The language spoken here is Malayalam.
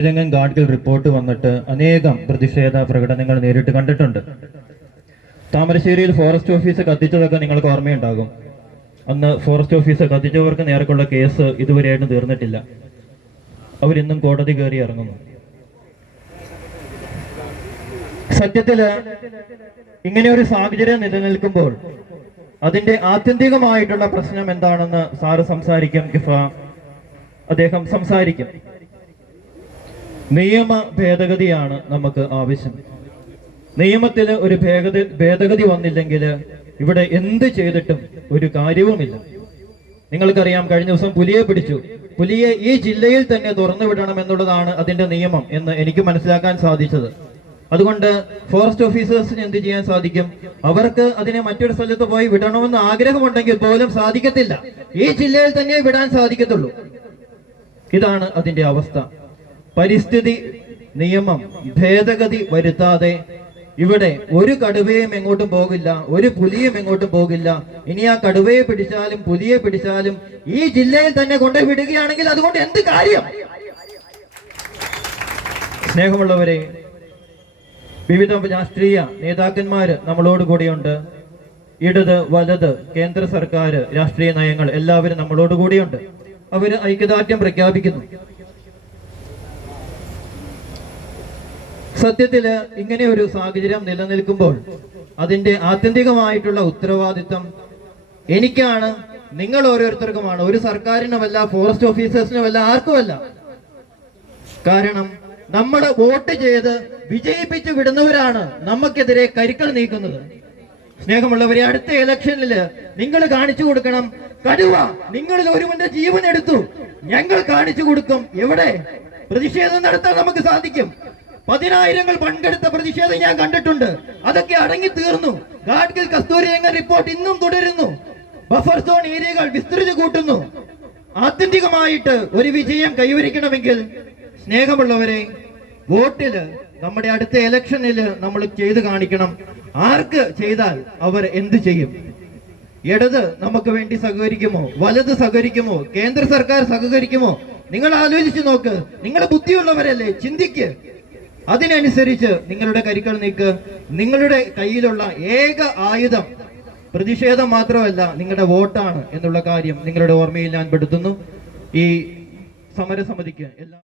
ശ്രീരംഗൻ ഗാഡ്ഗിൽ റിപ്പോർട്ട് വന്നിട്ട് അനേകം പ്രതിഷേധ പ്രകടനങ്ങൾ നേരിട്ട് കണ്ടിട്ടുണ്ട്. താമരശ്ശേരിയിൽ ഫോറസ്റ്റ് ഓഫീസ് കത്തിച്ചതൊക്കെ നിങ്ങൾക്ക് ഓർമ്മയുണ്ടാകും. അന്ന് ഫോറസ്റ്റ് ഓഫീസ് കത്തിച്ചവർക്ക് നേർക്കുള്ള കേസ് ഇതുവരെയായിട്ടും തീർന്നിട്ടില്ല. അവരിന്നും കോടതി കയറി ഇറങ്ങുന്നു. സത്യത്തില് ഇങ്ങനെ ഒരു സാഹചര്യം നിലനിൽക്കുമ്പോൾ അതിന്റെ ആത്യന്തികമായിട്ടുള്ള പ്രശ്നം എന്താണെന്ന് സാറ് സംസാരിക്കും. അദ്ദേഹം സംസാരിക്കും. നിയമ ഭേദഗതിയാണ് നമുക്ക് ആവശ്യം. നിയമത്തിൽ ഒരു ഭേദഗതി വന്നില്ലെങ്കിൽ ഇവിടെ എന്ത് ചെയ്തിട്ടും ഒരു കാര്യവുമില്ല. നിങ്ങൾക്കറിയാം, കഴിഞ്ഞ ദിവസം പുലിയെ പിടിച്ചു. പുലിയെ ഈ ജില്ലയിൽ തന്നെ തുറന്നു വിടണം എന്നുള്ളതാണ് അതിന്റെ നിയമം എന്ന് എനിക്ക് മനസ്സിലാക്കാൻ സാധിച്ചത്. അതുകൊണ്ട് ഫോറസ്റ്റ് ഓഫീസേഴ്സിന് എന്ത് ചെയ്യാൻ സാധിക്കും? അവർക്ക് അതിനെ മറ്റൊരു സ്ഥലത്ത് പോയി വിടണമെന്ന് ആഗ്രഹമുണ്ടെങ്കിൽ പോലും സാധിക്കത്തില്ല. ഈ ജില്ലയിൽ തന്നെ വിടാൻ സാധിക്കത്തുള്ളൂ. ഇതാണ് അതിന്റെ അവസ്ഥ. പരിസ്ഥിതി നിയമം ഭേദഗതി വരുത്താതെ ഇവിടെ ഒരു കടുവയും എങ്ങോട്ടും പോകില്ല, ഒരു പുലിയും എങ്ങോട്ടും പോകില്ല. ഇനി ആ കടുവയെ പിടിച്ചാലും പുലിയെ പിടിച്ചാലും ഈ ജില്ലയിൽ തന്നെ കൊണ്ടു വിടുകയാണെങ്കിൽ അതുകൊണ്ട് എന്ത് കാര്യം? സ്നേഹമുള്ളവരെ, വിവിധ രാഷ്ട്രീയ നേതാക്കന്മാര് നമ്മളോട് കൂടിയുണ്ട്. ഇടത് വലത് കേന്ദ്ര സർക്കാർ രാഷ്ട്രീയ നയങ്ങൾ എല്ലാവരും നമ്മളോട് കൂടിയുണ്ട്. അവര് ഐക്യദാർഢ്യം പ്രഖ്യാപിക്കുന്നു. സത്യത്തില് ഇങ്ങനെ ഒരു സാഹചര്യം നിലനിൽക്കുമ്പോൾ അതിന്റെ ആത്യന്തികമായിട്ടുള്ള ഉത്തരവാദിത്വം എനിക്കാണ്, നിങ്ങൾ ഓരോരുത്തർക്കുമാണ്. ഒരു സർക്കാരിനുമല്ല, ഫോറസ്റ്റ് ഓഫീസേഴ്സിനുമല്ല, ആർക്കുമല്ല. കാരണം നമ്മൾ വോട്ട് ചെയ്ത് വിജയിപ്പിച്ചു വിടുന്നവരാണ് നമുക്കെതിരെ കരുക്കൾ നീക്കുന്നത്. സ്നേഹമുള്ളവരെ, അടുത്ത ഇലക്ഷനില് നിങ്ങൾ കാണിച്ചു കൊടുക്കണം. കടുവ നിങ്ങളിൽ ഒരുവന്റെ ജീവൻ എടുത്തു, ഞങ്ങൾ കാണിച്ചു കൊടുക്കും. എവിടെ പ്രതിഷേധം നടത്താൻ നമുക്ക് സാധിക്കും. 10,000 പങ്കെടുത്ത പ്രതിഷേധം ഞാൻ കണ്ടിട്ടുണ്ട്. അതൊക്കെ അടങ്ങി തീർന്നു. ഗാഡ്ഗിൽ കസ്തൂരിരംഗൻ റിപ്പോർട്ട് ഇന്നും തുടരുന്നു. ബഫർ സോൺ ഏരിയകൾ വിസ്തൃതി കൂട്ടുന്നു. ആത്യന്തികമായിട്ട് ഒരു വിജയം കൈവരിക്കണമെങ്കിൽ സ്നേഹമുള്ളവരെ, വോട്ടില് നമ്മുടെ അടുത്ത ഇലക്ഷനില് നമ്മൾ ചെയ്തു കാണിക്കണം. ആർക്ക് ചെയ്താൽ അവർ എന്ത് ചെയ്യും? ഇടത് നമുക്ക് വേണ്ടി സഹകരിക്കുമോ? വലത് സഹകരിക്കുമോ? കേന്ദ്ര സർക്കാർ സഹകരിക്കുമോ? നിങ്ങൾ ആലോചിച്ച് നോക്ക്. നിങ്ങൾ ബുദ്ധിയുള്ളവരല്ലേ, ചിന്തിക്ക്. അതിനനുസരിച്ച് നിങ്ങളുടെ കരുക്കൾ നീക്ക്. നിങ്ങളുടെ കയ്യിലുള്ള ഏക ആയുധം പ്രതിഷേധം മാത്രമല്ല, നിങ്ങളുടെ വോട്ടാണ് എന്നുള്ള കാര്യം നിങ്ങളുടെ ഓർമ്മയിൽ ഞാൻ പെടുത്തുന്നു. ഈ സമരസമിതിക്ക് എല്ലാ